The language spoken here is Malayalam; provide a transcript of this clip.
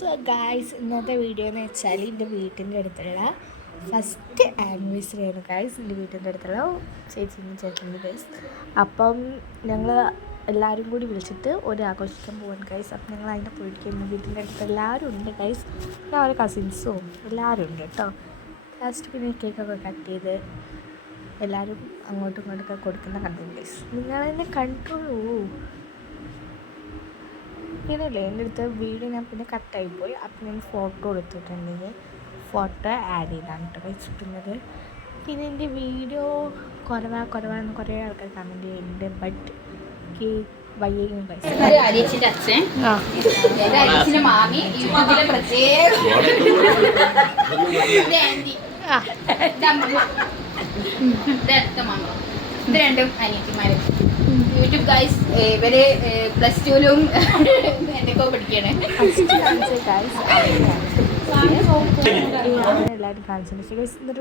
സോ ഗായ്സ് ഇന്നത്തെ വീഡിയോ എന്ന് വെച്ചാൽ എൻ്റെ വീട്ടിൻ്റെ അടുത്തുള്ള ഫസ്റ്റ് ആനിവേഴ്സറി ആണ് ഗായ്സ്. എൻ്റെ വീട്ടിൻ്റെ അടുത്തുള്ള ചേച്ചിൻ്റെ ചേട്ടൻ്റെ ഗൈസ്. അപ്പം ഞങ്ങൾ എല്ലാവരും കൂടി വിളിച്ചിട്ട് ഒരു ആഘോഷിക്കാൻ പോകാൻ ഗൈസ്. അപ്പം ഞങ്ങൾ അതിൻ്റെ പോയിരിക്കും. വീട്ടിൻ്റെ അടുത്ത് എല്ലാവരും ഉണ്ട് ഗൈസ്. പിന്നെ അവരെ കസിൻസും എല്ലാവരും ഉണ്ട് കേട്ടോ. ലാസ്റ്റ് പിന്നെ കേക്കൊക്കെ കട്ട് ചെയ്ത് എല്ലാവരും അങ്ങോട്ടും ഇങ്ങോട്ടൊക്കെ കൊടുക്കുന്ന കണ്ടു ഗൈസ്. നിങ്ങളെന്നെ കണ്ടോളൂ. പിന്നല്ലേ എൻ്റെ അടുത്ത് വീഡിയോ ഞാൻ പിന്നെ കട്ടായിപ്പോയി. അപ്പം ഞാൻ ഫോട്ടോ എടുത്തിട്ടുണ്ടെങ്കിൽ ഫോട്ടോ ആഡ് ചെയ്താണ് കേട്ടോ വെച്ചിട്ടുള്ളത്. പിന്നെ എൻ്റെ വീഡിയോ കുറവാന്ന് കുറേ ആൾക്കാർ കമൻറ്റ് ചെയ്യുന്നുണ്ട്. ബട്ട് എനിക്ക് വയ്യെങ്കിലും പൈസ അരിച്ചിന്റെ അച്ഛൻ അരിച്ചിന്റെ മാമി യൂട്യൂബിലെ പ്രത്യേക ഇത് രണ്ടും അനിയത്തിമാര് യൂട്യൂബ് ഗൈസ്. ഇവര് +2-ലും എന്തൊക്കെയോ പഠിക്കണേ. എല്ലാവരും കാണിച്ചു. എന്നിട്ട്